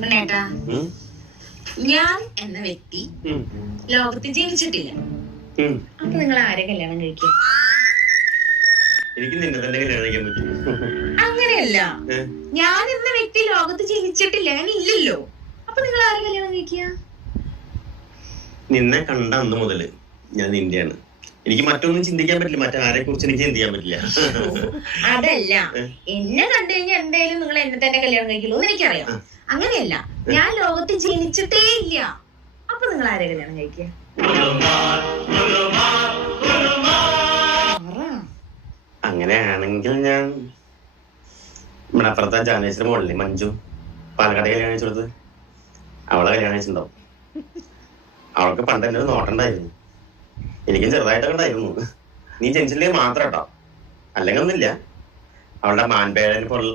ഉണ്ണേട്ടാ, ഞാൻ എന്ന വ്യക്തി ലോകത്തിൽ ജനിച്ചിട്ടില്ല. അപ്പൊ നിങ്ങൾ ആരെ കല്യാണം കഴിക്കുക? എനിക്ക് നിന്നെ തന്നെ കല്യാണം കഴിക്കാൻ പറ്റും. അങ്ങനെയല്ല, ഞാൻ എന്ന വ്യക്തി ലോകത്ത് ജനിച്ചിട്ടില്ല, ഞാൻ ഇല്ലല്ലോ. അപ്പൊ നിങ്ങൾ ആരെ കല്യാണം കഴിക്കുക? നിന്നെ കണ്ട അന്ന് മുതല് ഞാൻ നിന്റെയാണ്. എനിക്ക് മറ്റൊന്നും ചിന്തിക്കാൻ പറ്റില്ല, മറ്റാരെ കുറിച്ച് എനിക്ക് ചിന്തിക്കാൻ പറ്റില്ല. അതല്ല, എന്നെ കണ്ടു കഴിഞ്ഞാൽ എന്തായാലും നിങ്ങൾ എന്നെ തന്നെ കല്യാണം കഴിക്കുള്ളൂ എന്ന് എനിക്കറിയാം. അങ്ങനെയല്ല, ഞാൻ ലോകത്ത് ജനിച്ചിട്ടേ ഇല്ല. അപ്പൊ നിങ്ങൾ ആരെ കല്യാണം കഴിക്കുക? അങ്ങനെയാണെങ്കിൽ ഞാൻ നമ്മുടെ അപ്പുറത്തെ ജാനേശ്വര മോളില്ലേ മഞ്ജു, പാലക്കാട് കല്യാണം കഴിച്ചു കൊടുത്ത് അവളെ കല്യാണം കഴിച്ചിട്ടുണ്ടാവും. അവൾക്ക് പണ്ട് എന്നെ ഒരു നോട്ടുണ്ടായിരുന്നു, എനിക്കും ചെറുതായിട്ടൊക്കെ ഉണ്ടായിരുന്നു. നീ ജനിച്ചില്ലേ മാത്രം കേട്ടോ, അല്ലെങ്കിൽ ഒന്നുമില്ല. അവളുടെ മാൻപേഴനെ പോലെ